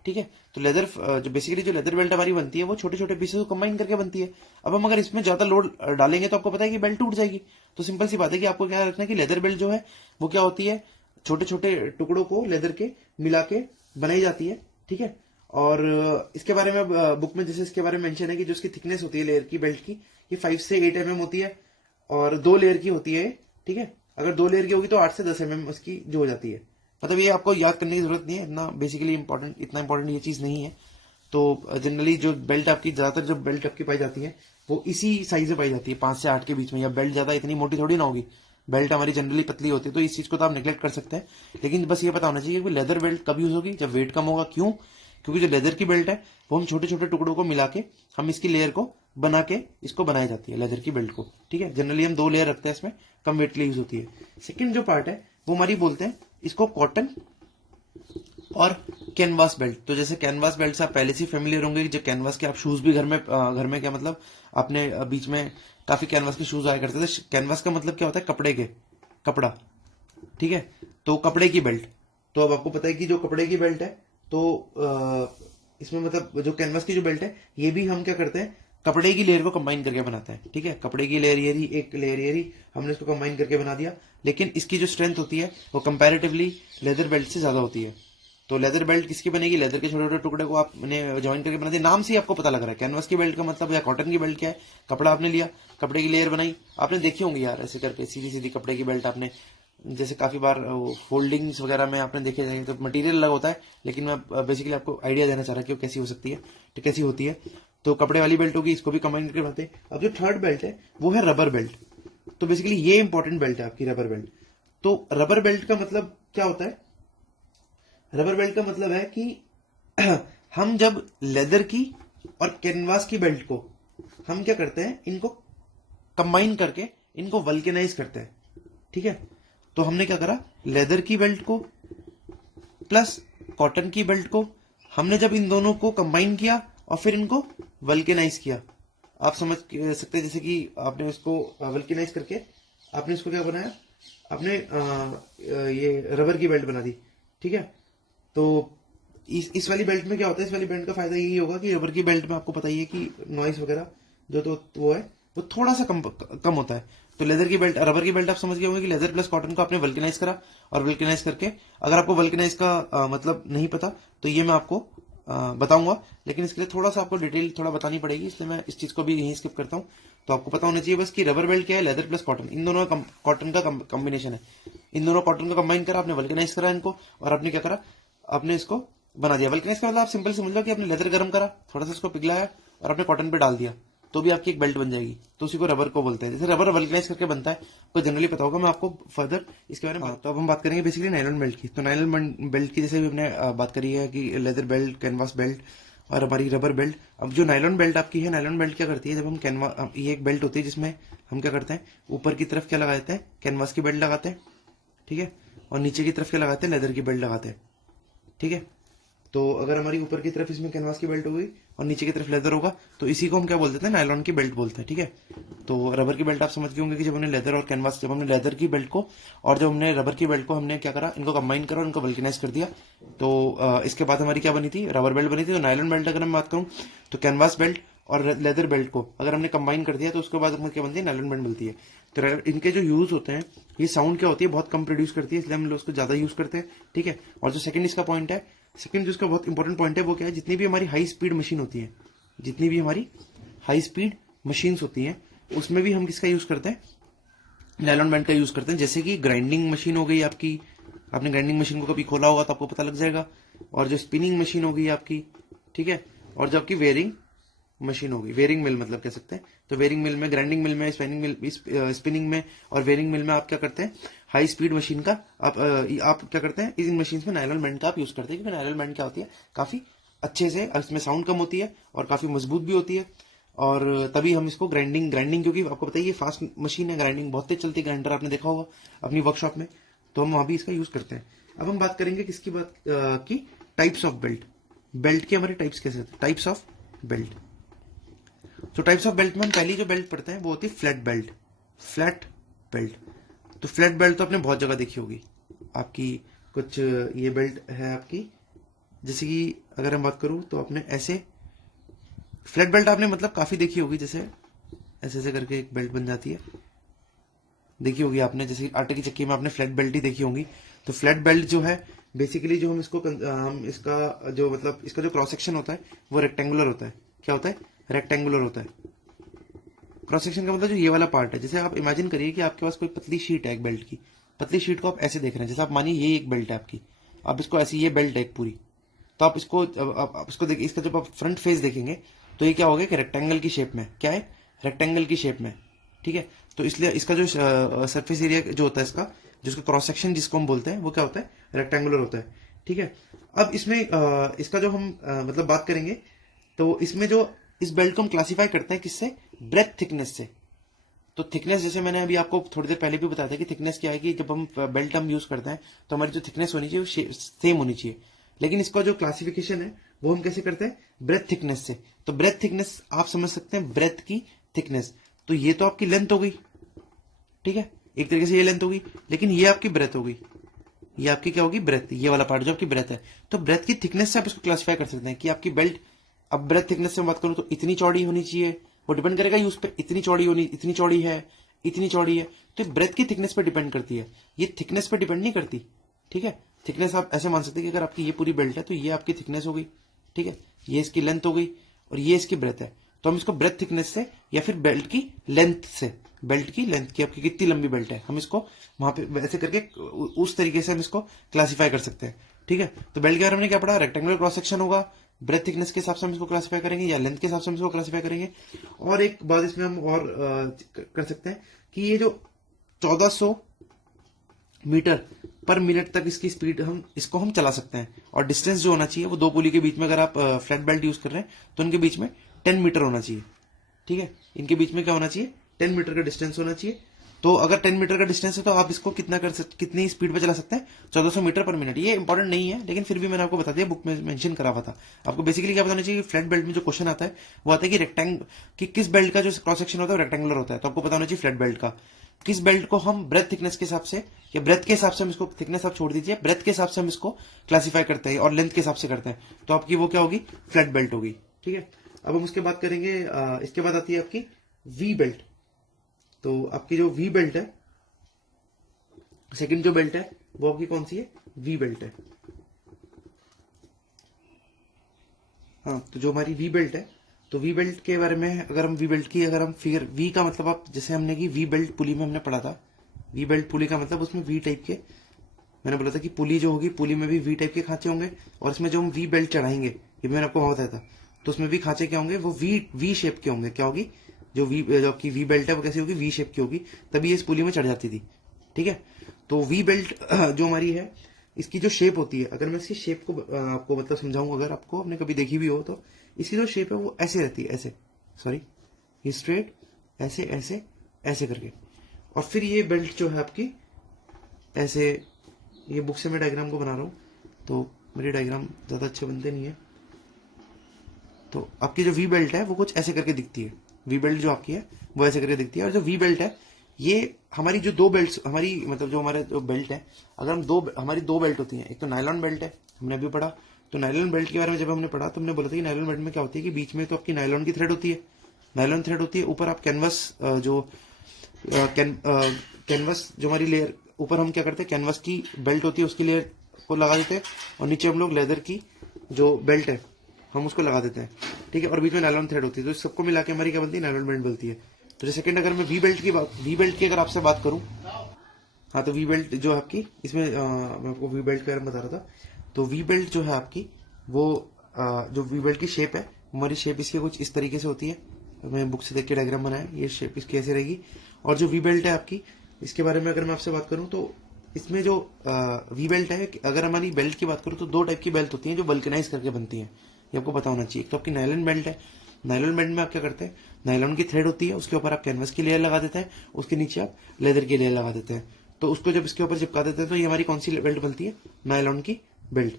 ठीक है। तो लेदर जो बेसिकली जो लेदर बेल्ट हमारी बनती है वो छोटे छोटे पीसेस को कंबाइन करके बनती है। अब हम अगर इसमें ज्यादा लोड डालेंगे तो आपको पता है कि बेल्ट टूट जाएगी। तो सिंपल सी बात है कि आपको क्या रखना है कि लेदर बेल्ट जो है वो क्या होती है, छोटे छोटे टुकड़ों को लेदर के मिला के बनाई जाती है, ठीक है। और इसके बारे में बुक में जैसे इसके बारे में मेंशन है कि जो इसकी थिकनेस होती है लेयर की बेल्ट की, ये 5 से 8 mm होती है, और 2 लेयर की होती है, ठीक है। अगर 2 लेयर की होगी तो 8 से 10 mm उसकी जो हो जाती है। मतलब ये आपको याद करने की जरूरत नहीं है, इतना बेसिकली इंपॉर्टेंट, इतना इंपॉर्टेंट ये चीज नहीं है। तो जनरली जो बेल्ट आपकी, ज्यादातर जो बेल्ट आपकी पाई जाती है वो इसी साइज में पाई जाती है, 5 से 8 के बीच में। या बेल्ट ज्यादा इतनी मोटी थोड़ी ना होगी, बेल्ट हमारी जनरली पतली होती है, तो इस चीज को तो आप निगलेक्ट कर सकते हैं। लेकिन बस ये पता होना चाहिए कि लेदर बेल्ट कब यूज होगी, जब वेट कम होगा। क्यों, क्योंकि जो लेदर की बेल्ट है वो हम छोटे छोटे टुकड़ों को मिला के हम इसकी लेयर को बना के इसको बनाई जाती है लेदर की बेल्ट को, ठीक है। जनरली हम 2 लेयर रखते हैं इसमें, कम वेट के लिए यूज होती है। सेकंड जो पार्ट है वो हमारी बोलते हैं इसको कॉटन और कैनवास बेल्ट। तो जैसे कैनवास बेल्ट से आप पहले से फेमिलियर होंगे, जो कैनवास के आप शूज भी घर में क्या मतलब आपने बीच में काफी कैनवास के शूज आया करते थे। कैनवास का मतलब क्या होता है, कपड़े के, कपड़ा, ठीक है। तो कपड़े की बेल्ट, तो अब आपको पता है कि जो कपड़े की बेल्ट है, तो इसमें मतलब जो कैनवास की जो बेल्ट है, ये भी हम क्या करते हैं, कपड़े की लेयर को कंबाइन करके बनाते हैं, ठीक है। कपड़े की लेयर ये रही, एक लेयर ये रही, हमने इसको कंबाइन करके बना दिया। लेकिन इसकी जो स्ट्रेंथ होती है वो कंपैरेटिवली लेदर बेल्ट से ज्यादा होती है। तो लेदर बेल्ट किसकी बनेगी, लेदर के छोटे छोटे टुकड़े को आपने ज्वाइन करके बना दिया। नाम से ही आपको पता लग रहा है कैनवास की बेल्ट का मतलब, या कॉटन की बेल्ट क्या है, कपड़ा आपने लिया, कपड़े की लेयर बनाई। आपने देखी होंगी यार ऐसे करके सीधी सीधी कपड़े की बेल्ट आपने, जैसे काफी बार फोल्डिंग्स वगैरह में आपने देखे जाएंगे, तो मटेरियल अलग होता है, लेकिन मैं बेसिकली आपको आइडिया देना चाह रहा हूँ कि वो कैसी हो सकती है, तो कैसी होती है। तो कपड़े वाली बेल्ट होगी, इसको भी कंबाइन करके बनाते हैं। अब जो थर्ड बेल्ट है वो है रबर बेल्ट। तो बेसिकली ये इंपॉर्टेंट बेल्ट है आपकी रबर बेल्ट। तो रबर बेल्ट का मतलब क्या होता है, रबर बेल्ट का मतलब है कि हम जब लेदर की और कैनवास की बेल्ट को हम क्या करते हैं, इनको कंबाइन करके इनको वल्केनाइज करते हैं, ठीक है। तो हमने क्या करा, लेदर की बेल्ट को प्लस कॉटन की बेल्ट को हमने जब इन दोनों को कंबाइन किया और फिर इनको वल्केनाइज किया, आप समझ सकते हैं जैसे कि आपने इसको वल्केनाइज करके आपने इसको क्या बनाया, आपने ये रबर की बेल्ट बना दी, ठीक है। तो इस वाली बेल्ट में क्या होता है, इस वाली बेल्ट का फायदा यही होगा कि रबर की बेल्ट में आपको पता ही है कि नॉइस वगैरह जो तो वो है वो थोड़ा सा कम होता है। तो लेदर की बेल्ट, रबर की बेल्ट आप समझ गए होंगे कि लेदर प्लस कॉटन को आपने वल्केनाइज करा, और वल्केनाइज करके, अगर आपको वल्केनाइज का मतलब नहीं पता तो ये मैं आपको बताऊंगा, लेकिन इसके लिए थोड़ा सा आपको डिटेल थोड़ा बतानी पड़ेगी, इसलिए मैं इस चीज को भी यहीं स्किप करता हूँ। तो आपको पता होना चाहिए बस कि रबर बेल्ट क्या है, लेदर प्लस कॉटन, इन दोनों का कॉटन का कॉम्बिनेशन है। इन दोनों कॉटन का कंबाइन करा, आपने वल्केनाइज करा इनको, और आपने क्या करा, आपने इसको बना दिया। वल्केनाइज का मतलब आप सिंपल समझ लो कि आपने लेदर गर्म करा, थोड़ा सा इसको पिघलाया और आपने कॉटन पे डाल दिया, तो भी आपकी एक बेल्ट बन जाएगी। तो उसी को रबर को बोलते हैं। जैसे रबर वल्केनाइज करके बनता है, तो जनरली पता होगा, मैं आपको फर्दर इसके बारे में। तो अब हम बात करेंगे बेसिकली नायलॉन बेल्ट की। तो नायलॉन बेल्ट की जैसे भी हमने बात करी है कि लेदर बेल्ट, कैनवास बेल्ट और हमारी रबर बेल्ट। अब जो नायलॉन बेल्ट आपकी है, नायलॉन बेल्ट क्या करती है, जब हम कैनवास, ये एक बेल्ट होती है जिसमें हम क्या करते हैं, ऊपर की तरफ क्या लगाते हैं, कैनवास की बेल्ट लगाते हैं, ठीक है, और नीचे की तरफ क्या लगाते हैं, लेदर की बेल्ट लगाते हैं, ठीक है। तो अगर हमारी ऊपर की तरफ इसमें कैनवास की बेल्ट हो गई और नीचे की तरफ लेदर होगा, तो इसी को हम क्या बोलते हैं, नायलॉन की बेल्ट बोलते हैं, ठीक है। तो रबर की बेल्ट आप समझ गए होंगे कि जब हमने लेदर और कैनवास, जब हमने लेदर की बेल्ट को और जब हमने रबर की बेल्ट को हमने क्या करा, इनको कंबाइन करा और इनको वल्केनाइज कर दिया, तो इसके बाद हमारी क्या बनी थी, रबर बेल्ट बनी थी। तो नायलॉन बेल्ट अगर मैं बात करूं, तो कैनवास बेल्ट और लेदर बेल्ट को अगर हमने कंबाइन कर दिया, तो उसके बाद हमें क्या बनती है, नायलॉन बेल्ट मिलती है। तो इनके जो यूज होते हैं, ये साउंड क्या होती है, बहुत कम प्रोड्यूस करती है, इसलिए हम लोग उसको ज्यादा यूज करते हैं, ठीक है। और जो सेकंड इसका पॉइंट है, सेकंड जो इसका बहुत इंपॉर्टेंट पॉइंट है वो क्या है, जितनी भी हमारी हाई स्पीड मशीन होती है, जितनी भी हमारी हाई स्पीड मशीन्स होती हैं, उसमें भी हम किसका यूज करते हैं, नायलॉन बेल्ट का यूज करते हैं। जैसे कि ग्राइंडिंग मशीन हो गई आपकी, आपने ग्राइंडिंग मशीन को कभी खोला होगा तो आपको पता लग जाएगा, और जो स्पिनिंग मशीन हो गई आपकी, ठीक है, और जो आपकी वेयरिंग मशीन होगी, वेयरिंग मिल मतलब कह सकते हैं। तो वेयरिंग मिल में, ग्राइंडिंग मिल में, स्पिनिंग में और वेयरिंग मिल में आप क्या करते हैं, हाई स्पीड मशीन का आप क्या करते हैं, इन मशीन में नायलॉन बेल्ट का आप यूज करते हैं, क्योंकि नायलॉन बेल्ट क्या होती है, काफी अच्छे से, इसमें साउंड कम होती है और काफी मजबूत भी होती है। और तभी हम इसको ग्राइंडिंग क्योंकि आपको बताइए फास्ट मशीन है, ग्राइंडिंग बहुत तेज चलती है, ग्राइंडर आपने देखा होगा अपनी वर्कशॉप में, तो हम वहां भी इसका यूज करते हैं। अब हम बात करेंगे किसकी बात की, टाइप्स ऑफ बेल्ट। बेल्ट के हमारे टाइप्स कैसे होते हैं, टाइप्स ऑफ बेल्ट। तो टाइप्स ऑफ बेल्ट में हम पहली जो बेल्ट पढ़ते हैं वो होती है फ्लैट बेल्ट। फ्लैट बेल्ट, तो फ्लैट बेल्ट तो आपने बहुत जगह देखी होगी आपकी। कुछ ये बेल्ट है आपकी, जैसे कि अगर हम बात करूं तो आपने ऐसे फ्लैट बेल्ट आपने मतलब काफी देखी होगी, जैसे ऐसे ऐसे करके एक बेल्ट बन जाती है, देखी होगी आपने, जैसे आटे की चक्की में आपने फ्लैट बेल्ट ही देखी होंगी। तो फ्लैट बेल्ट जो है बेसिकली जो हम इसका जो मतलब इसका जो क्रॉस सेक्शन होता है वो रेक्टेंगुलर होता है। क्या होता है, रेक्टेंगुलर होता है। क्रॉस सेक्शन का मतलब जो ये वाला पार्ट है, जैसे आप इमेजिन करिए कि आपके पास कोई पतली शीट है एक बेल्ट की, पतली शीट को आप ऐसे देख रहे हैं, जैसे आप मानिए ये एक बेल्ट है आपकी, आप इसको ऐसी ये बेल्ट है एक पूरी, तो आप इसको देखिए, इसका जब आप फ्रंट फेस देखेंगे तो ये क्या होगा कि रेक्टेंगल की शेप में, क्या है, रेक्टेंगल की शेप में, ठीक है। तो इसलिए इसका जो सरफेस एरिया जो होता है इसका, जिसका क्रॉस सेक्शन जिसको हम बोलते हैं वो क्या होता है, रेक्टेंगुलर होता है, ठीक है। अब इसमें इसका जो हम मतलब बात करेंगे, तो इसमें जो इस बेल्ट को हम क्लासिफाई करते हैं किससे, ब्रेथ थिकनेस से। तो थिकनेस जैसे मैंने अभी आपको थोड़ी देर पहले भी बताया था कि थिकनेस क्या है, कि जब हम बेल्ट हम यूज करते हैं तो हमारी जो थिकनेस होनी चाहिए वो सेम होनी चाहिए। लेकिन इसका जो क्लासिफिकेशन है वो हम कैसे करते हैं, ब्रेथ थिकनेस से। तो ब्रेथ थिकनेस आप समझ सकते हैं, ब्रेथ की थिकनेस, तो ये तो आपकी लेंथ हो गई, ठीक है, एक तरीके से ये लेंथ होगी, लेकिन ये आपकी ब्रेथ होगी, ये आपकी क्या होगी, ब्रेथ, ये वाला पार्ट जो आपकी ब्रेथ है। तो ब्रेथ की थिकनेस से आप इसको क्लासिफाई कर सकते हैं कि आपकी बेल्ट, अब ब्रेथ थिकनेस से बात करूं तो इतनी चौड़ी होनी चाहिए, वो डिपेंड करेगा यूज पे, इतनी चौड़ी होनी, इतनी चौड़ी है, इतनी चौड़ी है, तो ब्रेथ की थिकनेस पे डिपेंड करती है, ये थिकनेस पे डिपेंड नहीं करती, ठीक है। थिकनेस आप ऐसे मान सकते हैं कि अगर आपकी ये पूरी बेल्ट है तो ये आपकी थिकनेस हो गई, ठीक है, ये इसकी लेंथ हो गई और ये इसकी ब्रेथ है, तो हम इसको ब्रेथ थिकनेस से या फिर बेल्ट की लेंथ से, बेल्ट की लेंथ की आपकी कितनी लंबी बेल्ट है, हम इसको वहां पे वैसे करके उस तरीके से हम इसको क्लासिफाई कर सकते हैं, ठीक है। तो बेल्ट के बारे में हमने क्या पढ़ा, रेक्टेंगुलर क्रॉस सेक्शन होगा, ब्रेथ थिकनेस के हिसाब से हम इसको क्लासिफाई करेंगे या लेंथ के हिसाब से हम इसको क्लासिफाई करेंगे। और एक बात इसमें हम और कर सकते हैं कि ये जो 1400 मीटर पर मिनट तक इसकी स्पीड इसको हम चला सकते हैं, और डिस्टेंस जो होना चाहिए वो दो पुली के बीच में, अगर आप फ्लैट बेल्ट यूज कर रहे हैं तो उनके बीच में 10 मीटर होना चाहिए, ठीक है, इनके बीच में क्या होना चाहिए, 10 मीटर का डिस्टेंस होना चाहिए। तो अगर 10 मीटर का डिस्टेंस है तो आप इसको कितनी स्पीड पे चला सकते हैं, 1400 मीटर पर मिनट। ये इंपॉर्टेंट नहीं है, लेकिन फिर भी मैंने आपको बता दिया, बुक में मेंशन करा हुआ था। आपको बेसिकली क्या बताना चाहिए, फ्लैट बेल्ट में जो क्वेश्चन आता है वो आता है कि किस बेल्ट का जो क्रॉस सेक्शन होता है रेक्टेंगुलर होता है, तो आपको बताना चाहिए फ्लैट बेल्ट का किस बेल्ट को हम ब्रेथ थिकनेस के हिसाब से, या ब्रेथ के हिसाब से हम इसको, थिकनेस आप छोड़ दीजिए, ब्रेथ के हिसाब से हम इसको क्लासिफाई करते हैं और लेंथ के हिसाब से करते हैं, तो आपकी वो क्या होगी, फ्लैट बेल्ट होगी, ठीक है। अब हम उसके बाद करेंगे, इसके बाद आती है आपकी वी बेल्ट। तो आपकी जो वी बेल्ट है, सेकंड जो बेल्ट है वो आपकी कौन सी है, वी बेल्ट है। हाँ, तो जो हमारी वी बेल्ट है, तो वी बेल्ट के बारे में अगर हम वी बेल्ट की अगर हम फिगर, वी का मतलब आप जैसे हमने की वी बेल्ट पुली में हमने पढ़ा था, वी बेल्ट पुली का मतलब उसमें वी टाइप के, मैंने बोला था कि पुली जो होगी पुली में भी वी टाइप के खांचे होंगे, और इसमें जो हम वी बेल्ट चढ़ाएंगे, ये मैंने आपको बताया था, तो उसमें भी खांचे क्या होंगे, वो वी शेप के होंगे। क्या होगी, जो आपकी वी बेल्ट है वो कैसी होगी, वी शेप की होगी, तभी ये इस पुली में चढ़ जाती थी, ठीक है। तो वी बेल्ट जो हमारी है, इसकी जो शेप होती है, अगर मैं इसकी शेप को आपको मतलब समझाऊं, अगर आपको आपने कभी देखी भी हो तो इसकी जो शेप है वो ऐसे रहती है, ऐसे, सॉरी, ये स्ट्रेट, ऐसे ऐसे ऐसे करके, और फिर ये बेल्ट जो है आपकी ऐसे, ये बुक से मैं डायग्राम को बना रहा हूं, तो मेरे डायग्राम ज्यादा अच्छे बनते नहीं है, तो आपकी जो वी बेल्ट है वो कुछ ऐसे करके दिखती है, वी बेल्ट जो आपकी है वो ऐसे करके दिखती है। और जो वी बेल्ट है, ये हमारी जो दो बेल्ट, हमारी मतलब जो हमारे जो बेल्ट है, अगर हम हमारी दो बेल्ट होती हैं, एक तो नायलॉन बेल्ट है, हमने अभी पढ़ा, तो नायलॉन बेल्ट के बारे में जब हमने पढ़ा तो हमने बोला था कि नायलॉन बेल्ट में क्या होती है कि बीच में तो आपकी नायलॉन की थ्रेड होती है, नायलॉन थ्रेड होती है, ऊपर आप कैनवस कैनवस जो हमारी लेयर, ऊपर हम क्या करते हैं, कैनवस की बेल्ट होती है उसकी लेयर को लगा देते हैं, और नीचे हम लोग लेदर की जो बेल्ट है हम उसको लगा देते हैं, ठीक है, और बीच में नायलॉन थ्रेड होती है, तो इस सबको मिला के हमारी क्या बनती है, नायलॉन बेल्ट बनती है। तो सेकंड अगर मैं वी बेल्ट की अगर आपसे बात करूं, हाँ, तो वी बेल्ट जो है आपकी, इसमें मैं आपको वी बेल्ट के बारे में बता रहा था, तो वी बेल्ट जो है आपकी वो जो वी बेल्ट की शेप है, हमारी शेप इसकी कुछ इस तरीके से होती है, मैं बुक से देख के डायग्राम बनाया, ये शेप इसकी ऐसे रहेगी। और जो वी बेल्ट है आपकी, इसके बारे में अगर मैं आपसे बात करूं तो इसमें जो वी बेल्ट है, अगर हमारी बेल्ट की बात करूं तो दो टाइप की बेल्ट होती है जो वल्कनाइज करके बनती है, ये आपको पता होना चाहिए। एक तो आपकी नायलॉन बेल्ट है, नायलॉन बेल्ट में आप क्या करते हैं, नायलॉन की थ्रेड होती है, उसके ऊपर आप कैनवस की लेयर लगा देते हैं, उसके नीचे आप लेदर की लेयर लगा देते हैं। तो उसको जब इसके ऊपर चिपका देते हैं तो ये हमारी कौन सी बेल्ट बनती है, नायलॉन की बेल्ट।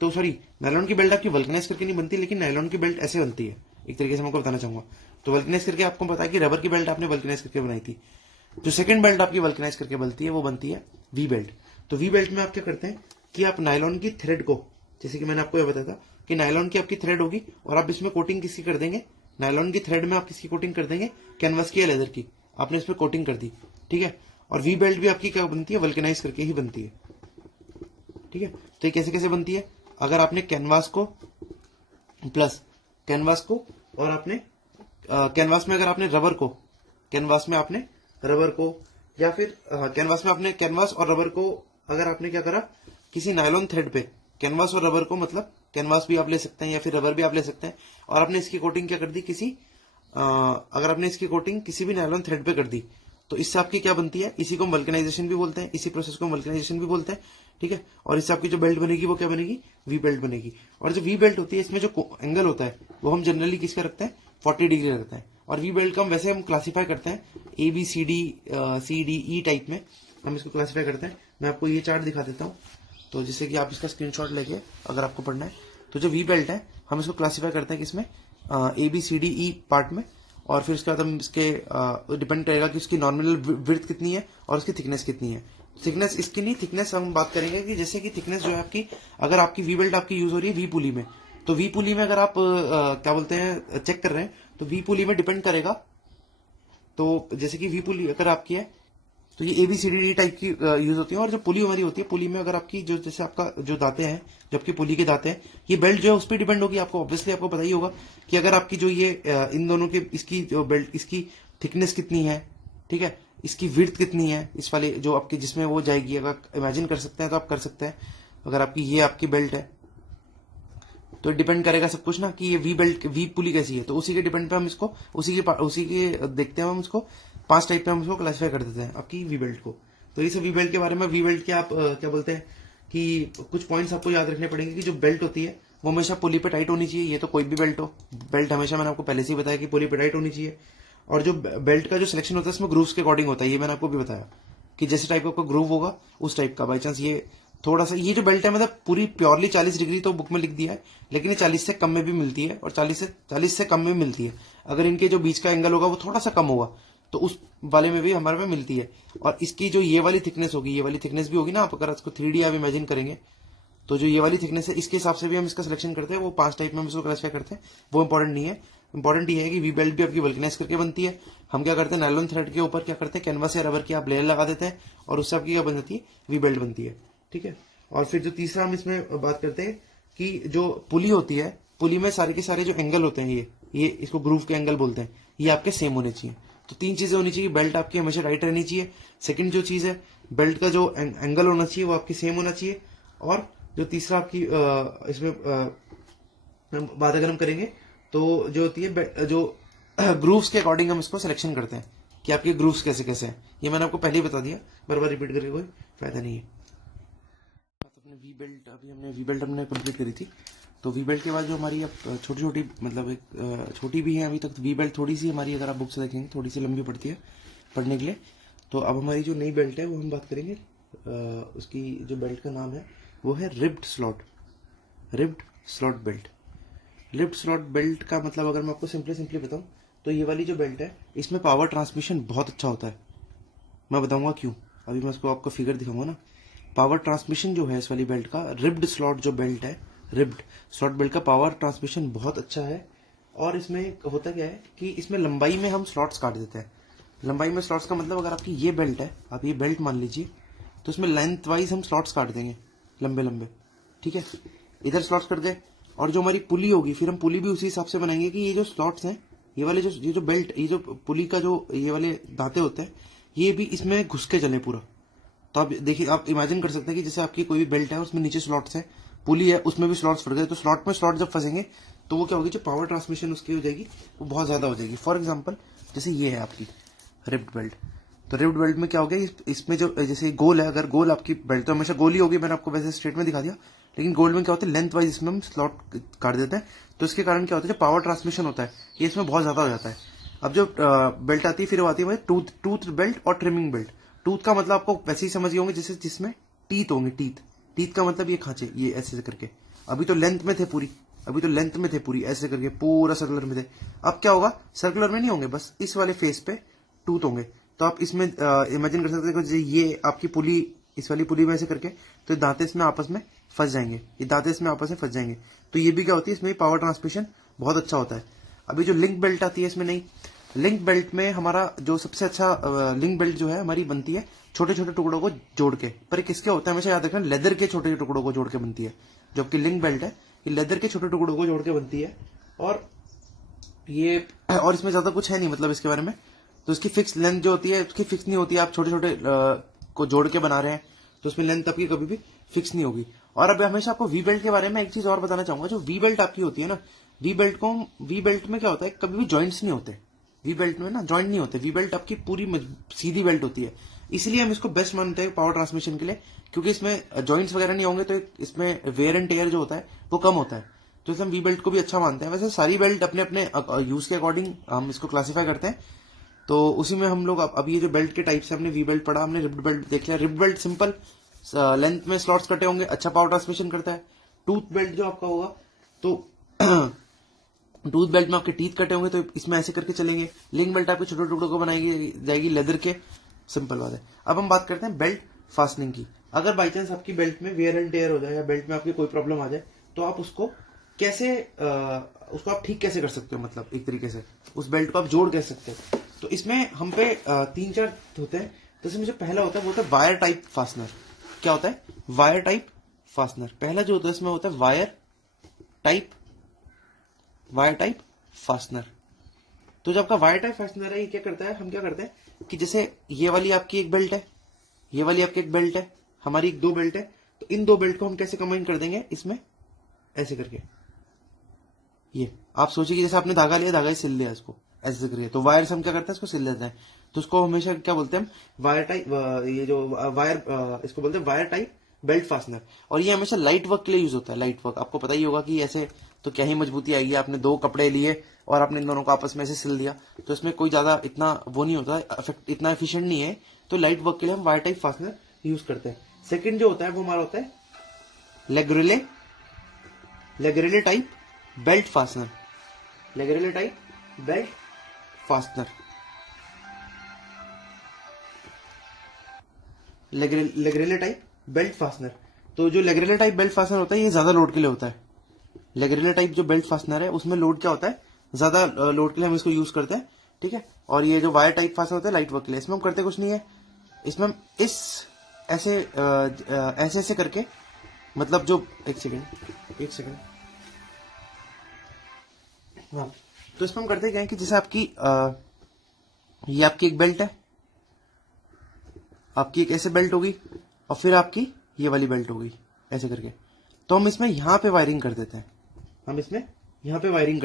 तो सॉरी, नायलॉन की बेल्ट आपकी वल्कनाइज करके नहीं बनती, लेकिन नायलॉन की बेल्ट ऐसे बनती है, एक तरीके से मैं आपको बताना चाहूंगा। तो वल्कनाइज करके आपको पता है कि रबर की बेल्ट आपने वल्कनाइज करके बनाई थी। जो सेकंड बेल्ट आपकी वल्कनाइज करके बनती है वो बनती है वी बेल्ट। तो वी बेल्ट में आप क्या करते हैं कि आप नायलॉन की थ्रेड को, जैसे कि मैंने आपको ये बताया था कि नायलॉन की आपकी थ्रेड होगी और आप इसमें कोटिंग किसकी कर देंगे, नायलॉन की थ्रेड में आप किसकी कोटिंग कर देंगे, कैनवस की या लेदर की, आपने इसमें कोटिंग कर दी, ठीक है। और वी बेल्ट भी आपकी क्या बनती है, वल्कनाइज करके ही बनती है, ठीक है। तो ये कैसे कैसे बनती है, अगर आपने कैनवास को प्लस कैनवास को और आपने कैनवास में अगर आपने रबर को, कैनवास में आपने रबर को या फिर कैनवास में आपने कैनवास और रबर को अगर आपने क्या करा, किसी नायलॉन थ्रेड पे कैनवास और रबर को, मतलब कैनवास भी आप ले सकते हैं या फिर रबर भी आप ले सकते हैं, और आपने इसकी कोटिंग क्या कर दी किसी अगर आपने इसकी कोटिंग किसी भी नायलॉन थ्रेड पे कर दी, तो इससे आपकी क्या बनती है, इसी को हम वल्कनाइजेशन भी बोलते हैं, इसी प्रोसेस को हम वल्कनाइजेशन भी बोलते हैं, ठीक है। और इससे आपकी जो बेल्ट बनेगी वो क्या बनेगी, वी बेल्ट बनेगी। और जो वी बेल्ट होती है इसमें जो एंगल होता है वो हम जनरली किसका रखते हैं, 40 डिग्री रखते हैं। और वी बेल्ट का हम वैसे हम क्लासीफाई करते हैं ABCD टाइप में हम इसको क्लासीफाई करते हैं। मैं आपको ये चार्ट दिखा देता हूँ, तो जिससे कि आप इसका स्क्रीनशॉट लेके अगर आपको पढ़ना है, तो जो वी बेल्ट है हम इसको क्लासीफाई करते हैं किसमें, ABCDE पार्ट में। और फिर उसके बाद हम इसके डिपेंड करेगा कि उसकी नॉर्मल विड्थ कितनी है और उसकी थिकनेस कितनी है। थिकनेस इसकी नहीं, थिकनेस हम बात करेंगे कि जैसे कि थिकनेस जो है आपकी, अगर आपकी वी बेल्ट आपकी यूज हो रही है वी पुली में, तो वी पुली में अगर आप क्या बोलते हैं चेक कर रहे हैं, तो वी पुली में डिपेंड करेगा। तो जैसे कि वी पुली अगर आपकी है तो ये ABCD टाइप की यूज होती है। और जो पुली हमारी होती है, पुली में अगर आपकी जो जैसे आपका जो दाते हैं, जो आपकी पुली के दाते हैं, ये बेल्ट जो है उस पर डिपेंड होगी। आपको ऑब्वियसली आपको पता ही होगा कि अगर आपकी जो ये इन दोनों के इसकी जो बेल्ट इसकी थिकनेस कितनी है, ठीक है, इसकी विड्थ कितनी है, इस वाले जो आपकी जिसमें वो जाएगी, अगर इमेजिन कर सकते हैं तो आप कर सकते हैं। अगर आपकी ये आपकी बेल्ट है तो डिपेंड करेगा सब कुछ ना कि ये वी बेल्ट वी पुली कैसी है, तो उसी के डिपेंड पे हम इसको उसी के देखते हैं हम इसको 5 टाइप पे हम इसको क्लासीफाई कर देते हैं आपकी वी बेल्ट को। तो इस वी बेल्ट के बारे में, वी बेल्ट के आप क्या बोलते हैं कि कुछ पॉइंट्स आपको याद रखने पड़ेंगे कि जो बेल्ट होती है वो हमेशा पुली पे टाइट होनी चाहिए। ये तो कोई भी बेल्ट हो, बेल्ट हमेशा मैंने आपको पहले से ही बताया कि पुली पे टाइट होनी चाहिए। और जो बेल्ट का जो सिलेक्शन होता है इसमें ग्रूव्स के अकॉर्डिंग होता है, ये मैंने आपको भी बताया कि जैसे टाइप का ग्रूव होगा उस टाइप का। बाई चांस ये थोड़ा सा ये जो बेल्ट है मतलब पूरी प्योरली 40 डिग्री तो बुक में लिख दिया है, लेकिन ये 40 से कम में भी मिलती है और 40 से कम में मिलती है। अगर इनके जो बीच का एंगल होगा वो थोड़ा सा कम होगा तो उस वाले में भी हमारे में मिलती है। और इसकी जो ये वाली थिकनेस होगी, ये वाली थिकनेस भी होगी ना, आप अगर इसको 3D आप इमेजिन करेंगे तो जो ये वाली थिकनेस है इसके हिसाब से भी हम इसका सिलेक्शन करते हैं। वो 5 टाइप में हम इसको क्लासीफाई करते हैं, वो इंपॉर्टेंट नहीं है। इंपॉर्टेंट ये है कि वी बेल्ट भी आपकी वल्कनाइज करके बनती है। हम क्या करते हैं, नायलॉन थ्रेड के ऊपर क्या करते हैं, कैनवस या रबर की आप लेयर लगा देते हैं और उससे आपकी क्या बन जाती है, वी बेल्ट बनती है, ठीक है। और फिर जो तीसरा हम इसमें बात करते हैं कि जो पुली होती है, पुली में सारे के सारे जो एंगल होते हैं, ये इसको ग्रूव के एंगल बोलते हैं, ये आपके सेम होने चाहिए। तो 3 चीजें होनी चाहिए, बेल्ट आपकी हमेशा राइट रहनी चाहिए। सेकंड जो चीज है, बेल्ट का जो एंगल होना चाहिए वो आपकी सेम होना चाहिए। और जो तीसरा आपकी इसमें बात अगर हम करेंगे तो जो होती है जो ग्रूव्स के अकॉर्डिंग हम इसको सिलेक्शन करते हैं कि आपके ग्रूव्स कैसे कैसे हैं। ये मैंने आपको पहले ही बता दिया, बार बार रिपीट करके कोई फायदा नहीं है। वी बेल्ट अभी हमने वी बेल्ट हमने कंप्लीट करी थी। तो वी बेल्ट के बाद जो हमारी अब छोटी छोटी मतलब एक छोटी भी है अभी तक, वी बेल्ट थोड़ी सी हमारी अगर आप बुक से देखेंगे थोड़ी सी लंबी पड़ती है पढ़ने के लिए। तो अब हमारी जो नई बेल्ट है वो हम बात करेंगे, उसकी जो बेल्ट का नाम है वो है ribbed slot belt. Ribbed slot belt का मतलब अगर मैं आपको सिंपली बताऊं तो ये वाली जो बेल्ट है इसमें पावर ट्रांसमिशन बहुत अच्छा होता है। मैं बताऊंगा क्यों, अभी मैं उसको आपको फिगर दिखाऊंगा ना। पावर ट्रांसमिशन जो है इस वाली बेल्ट का, रिब्ड स्लॉट जो बेल्ट है, रिब्ड स्लॉट बेल्ट का पावर ट्रांसमिशन बहुत अच्छा है। और इसमें होता क्या है कि इसमें लंबाई में हम स्लॉट्स काट देते हैं। लंबाई में स्लॉट्स का मतलब अगर आपकी ये बेल्ट है, आप ये बेल्ट मान लीजिए, तो इसमें लेंथ वाइज हम स्लॉट्स काट देंगे लंबे लंबे, ठीक है। इधर स्लॉट्स कर दे, और जो हमारी पुली होगी फिर हम पुली भी उसी हिसाब से बनाएंगे कि ये जो स्लॉट्स हैं, ये वाले जो बेल्ट, ये जो पुली का जो ये वाले दांते होते हैं, ये भी इसमें घुस के चले पूरा। तो आप देखिए, आप इमेजिन कर सकते हैं कि जैसे आपकी कोई भी बेल्ट है उसमें नीचे स्लॉट्स है, पुली है उसमें भी स्लॉट्स फट गए, तो स्लॉट में स्लॉट जब फंसेंगे तो वो क्या होगी, जो पावर ट्रांसमिशन उसकी हो जाएगी वो बहुत ज्यादा हो जाएगी। फॉर एग्जाम्पल जैसे ये है आपकी रिब्ड बेल्ट, तो रिब्ड बेल्ट में क्या हो गया, इसमें जो जैसे गोल है, अगर गोल आपकी बेल्ट तो हमेशा गोल ही होगी, मैंने आपको वैसे स्ट्रेट में दिखा दिया, लेकिन गोल में क्या होता है लेंथ वाइज इसमें हम स्लॉट काट देते हैं। तो इसके कारण क्या होता है, जो पावर ट्रांसमिशन होता है ये इसमें बहुत ज्यादा हो जाता है। अब जो बेल्ट आती है फिर वो आती है टूथ बेल्ट और ट्रिमिंग बेल्ट। टूथ का मतलब आपको वैसे ही समझ गए होंगे जैसे जिसमें टीथ होंगे, टीथ का मतलब ये खांचे, ये ऐसे करके। अभी तो लेंथ में थे पूरी ऐसे करके पूरा सर्कुलर में थे। अब क्या होगा, सर्कुलर में नहीं होंगे, बस इस वाले फेस पे टूथ होंगे। तो आप इसमें इमेजिन कर सकते हो ये आपकी पुली, इस वाली पुली में ऐसे करके, तो दांते इसमें आपस में फंस जाएंगे, ये दांते इसमें आपस में फंस जाएंगे। तो ये भी क्या होती है, इसमें पावर ट्रांसमिशन बहुत अच्छा होता है। अभी जो लिंक बेल्ट आती है इसमें नहीं। लिंक बेल्ट में हमारा जो सबसे अच्छा लिंक बेल्ट जो है हमारी बनती है छोटे छोटे टुकड़ों को जोड़ के। पर ये किसके होता है, हमेशा याद रखना, लेदर के छोटे टुकड़ों को जोड़ के बनती है। जो आपकी लिंक बेल्ट है ये लेदर के छोटे टुकड़ों को जोड़ के बनती है। और इसमें ज्यादा कुछ है नहीं मतलब इसके बारे में। तो इसकी फिक्स लेंथ जो होती है उसकी फिक्स नहीं होती है। आप छोटे छोटे को जोड़ के बना रहे हैं तो उसमें लेंथ आपकी कभी भी फिक्स नहीं होगी। और अब हमेशा आपको वी बेल्ट के बारे में एक चीज और बताना चाहूंगा। जो वी बेल्ट आपकी होती है ना, वी बेल्ट में क्या होता है, कभी भी जॉइंट्स नहीं होते। वी बेल्ट में ना जॉइंट नहीं होते। वी बेल्ट आपकी पूरी सीधी बेल्ट होती है। इसलिए हम इसको बेस्ट मानते हैं पावर ट्रांसमिशन के लिए, क्योंकि इसमें जॉइंट्स वगैरह नहीं होंगे तो इसमें वेयर एंड टेयर जो होता है वो कम होता है। तो इसलिए हम वी बेल्ट को भी अच्छा मानते हैं। वैसे सारी बेल्ट अपने अपने यूज के अकॉर्डिंग हम इसको क्लासीफाई करते हैं। तो उसी में हम लोग अब ये जो बेल्ट के टाइप से हमने वी बेल्ट पढ़ा, हमने रिब्ड बेल्ट देख लिया। रिब्ड बेल्ट सिंपल, लेंथ में स्लॉट्स कटे होंगे, अच्छा पावर ट्रांसमिशन करता है। टूथ बेल्ट जो आपका होगा तो टूथ बेल्ट में आपके टीथ कटे होंगे तो इसमें ऐसे करके चलेंगे। लिंक बेल्ट आपके छोटे टुकड़ों को बनाई जाएगी लेदर के। सिंपल बात है। अब हम बात करते हैं बेल्ट फास्टनिंग की। अगर बाई चांस आपकी बेल्ट में वेयर एंड टेयर हो जाए या बेल्ट में आपकी कोई प्रॉब्लम आ जाए तो आप उसको आप ठीक कैसे कर सकते हो, मतलब एक तरीके से उस बेल्ट को आप जोड़ कैसे सकते हो। तो इसमें हम पे 3-4 होते हैं। तो इसमें जो पहला होता है वो होता है वायर टाइप फास्टनर। क्या होता है, वायर टाइप फास्टनर। पहला जो होता है इसमें होता है वायर टाइप फास्टनर। तो जब आपका वायर टाइप फास्टनर है ये क्या करता है, हम क्या करते हैं कि जैसे ये वाली आपकी एक बेल्ट है, ये वाली आपकी एक बेल्ट है, हमारी एक 2 बेल्ट है। तो इन 2 बेल्ट को हम कैसे कंबाइन कर देंगे, इसमें ऐसे करके। ये आप सोचिए कि जैसे आपने धागा लिया, धागा ही सिल लिया इसको ऐसे करके। तो वायर से हम क्या करते हैं, इसको सिल लेते हैं। तो उसको हमेशा क्या बोलते हैं, वायर टाइप, ये जो वायर, इसको बोलते हैं वायर टाइप बेल्ट फास्टनर। और ये हमेशा लाइट वर्क के लिए यूज होता है। लाइट वर्क आपको पता ही होगा कि ऐसे तो क्या ही मजबूती आएगी। आपने 2 कपड़े लिए और आपने इन दोनों को आपस में ऐसे सिल दिया, तो इसमें कोई ज्यादा इतना वो नहीं होता है, इतना एफिशिएंट नहीं है। तो लाइट वर्क के लिए हम वायर टाइप फास्टनर यूज करते हैं। सेकंड जो होता है वो हमारा होता है Legrelle type belt fastener. Legrelle type belt fastener. Legrelle type belt fastener. तो जो लेगरेले टाइप बेल्ट फास्टनर होता है ये ज्यादा लोड के लिए होता है। लेगरेले टाइप जो बेल्ट फास्टनर है उसमें लोड क्या होता है, ज्यादा लोड के लिए हम इसको यूज करते हैं, ठीक है। और ये जो वायर टाइप फास्टनर होता है लाइट वर्क के लिए, इसमें हम करते कुछ नहीं है। इसमें हम ऐसे करके, मतलब जो एक सेकेंड हाँ। तो इसमें हम करते क्या है कि जैसे आपकी ये आपकी एक बेल्ट है, आपकी एक ऐसे बेल्ट होगी और फिर आपकी ये वाली बेल्ट होगी ऐसे करके। तो हम इसमें यहां पे वायरिंग कर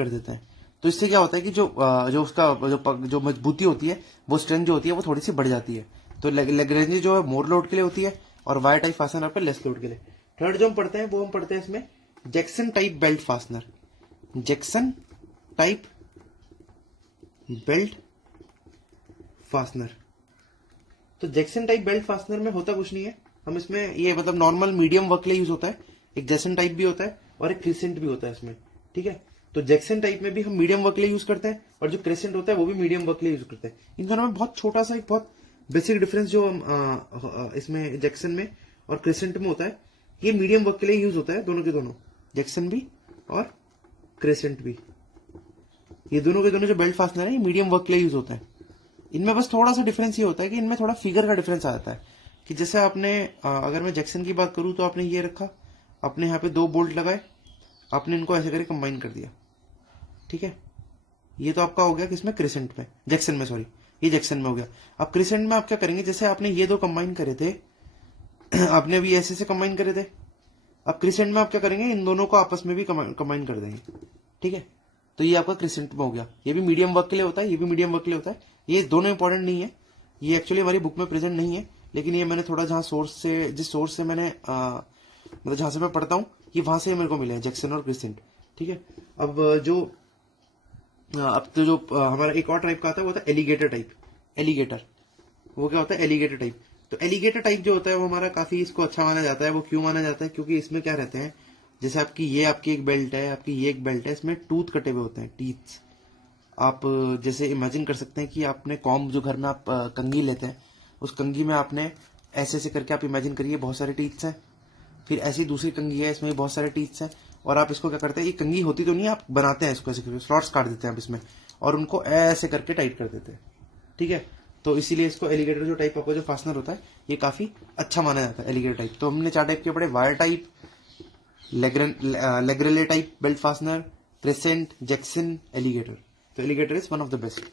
देते हैं, तो इससे क्या होता है कि जो उसका जो मजबूती होती है, वो स्ट्रेंथ जो होती है वो थोड़ी सी बढ़ जाती है। तो लेग्रेंज जो है मोर लोड के लिए होती है और वायर टाइप फास्टनर आपका लेस लोड के लिए। थर्ड जो हम पढ़ते हैं वो हम पढ़ते हैं इसमें Jackson type belt fastener. Jackson type belt fastener. तो जैक्सन टाइप बेल्ट फास्टनर में होता कुछ नहीं है। हम इसमें ये मतलब नॉर्मल मीडियम वर्क के लिए यूज होता है। एक जैक्सन टाइप भी होता है और एक क्रिसेंट भी होता है इसमें, ठीक है। तो जैक्सन टाइप में भी हम मीडियम वर्क के लिए यूज करते हैं और जो क्रिसेंट होता है वो भी मीडियम वर्क के लिए यूज करते हैं। इन दोनों में बहुत छोटा सा एक बहुत बेसिक डिफरेंस जो इसमें जैक्सन में और क्रिसेंट में होता है, ये मीडियम वर्क के लिए यूज होता है। दोनों के दोनों, जैक्सन भी और क्रिसेंट भी, ये दोनों के दोनों जो बेल्ट फास्टनर है ये मीडियम वर्क के लिए यूज होता है। इनमें बस थोड़ा सा डिफरेंस ये होता है कि इनमें थोड़ा फिगर का डिफरेंस आ जाता है। कि जैसे आपने अगर मैं जैक्सन की बात करूं तो आपने ये रखा, आपने यहाँ पे 2 बोल्ट लगाए, आपने इनको ऐसे करके कंबाइन कर दिया, ठीक है। ये तो आपका हो गया किसमें, क्रिसेंट में, जैक्सन में, सॉरी ये जैक्सन में हो गया। अब क्रिसेंट में आप क्या करेंगे, जैसे आपने ये 2 कंबाइन करे थे आपने अभी ऐसे कंबाइन करे थे, अब क्रिसेंट में आप क्या करेंगे, इन दोनों को आपस में भी कंबाइन कर देंगे, ठीक है। तो ये आपका क्रिसेंट में हो गया। ये भी मीडियम वर्क के लिए होता है, ये भी मीडियम वर्क के लिए होता है। ये दोनों इंपॉर्टेंट नहीं है, ये एक्चुअली हमारी बुक में प्रेजेंट नहीं है, लेकिन ये मैंने थोड़ा जिस सोर्स से मैंने मतलब जहां से मैं पढ़ता हूँ, ये वहां से मेरे को मिले हैं, जैक्सन और क्रिसेंट, ठीक है। अब तो जो हमारा एक और टाइप का आता है वो होता है एलिगेटर टाइप। एलिगेटर, वो क्या होता है? Alligator type. तो एलिगेटर टाइप जो होता है वो हमारा काफी इसको अच्छा माना जाता है। वो क्यों माना जाता है? क्योंकि इसमें क्या रहते हैं, जैसे आपकी एक बेल्ट है, आपकी ये एक बेल्ट है, इसमें टूथ कटे हुए होते हैं, टीथ। आप जैसे इमेजिन कर सकते हैं कि आपने कॉम्ब, जो घर में आप कंघी लेते हैं, उस कंघी में आपने ऐसे ऐसे करके आप इमेजिन करिए बहुत सारे टीथ्स हैं। फिर ऐसी दूसरी कंघी है, इसमें भी बहुत सारे टीथ्स हैं। और आप इसको क्या करते हैं, ये कंघी होती तो नहीं है, आप बनाते हैं इसको ऐसे करके, स्लॉट्स काट देते हैं आप इसमें, और उनको ऐसे करके टाइट कर देते हैं। ठीक है। तो इसीलिए इसको एलिगेटर जो टाइप का जो फास्टनर होता है, ये काफी अच्छा माना जाता है, एलिगेटर टाइप। तो हमने 4 टाइप के पढ़े: wire type, Legrelle type belt fastener, crescent, Jackson, alligator. तो alligator is one of the best.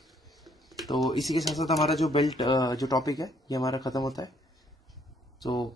तो इसी के साथ साथ हमारा जो बेल्ट जो टॉपिक है ये हमारा खत्म होता है। तो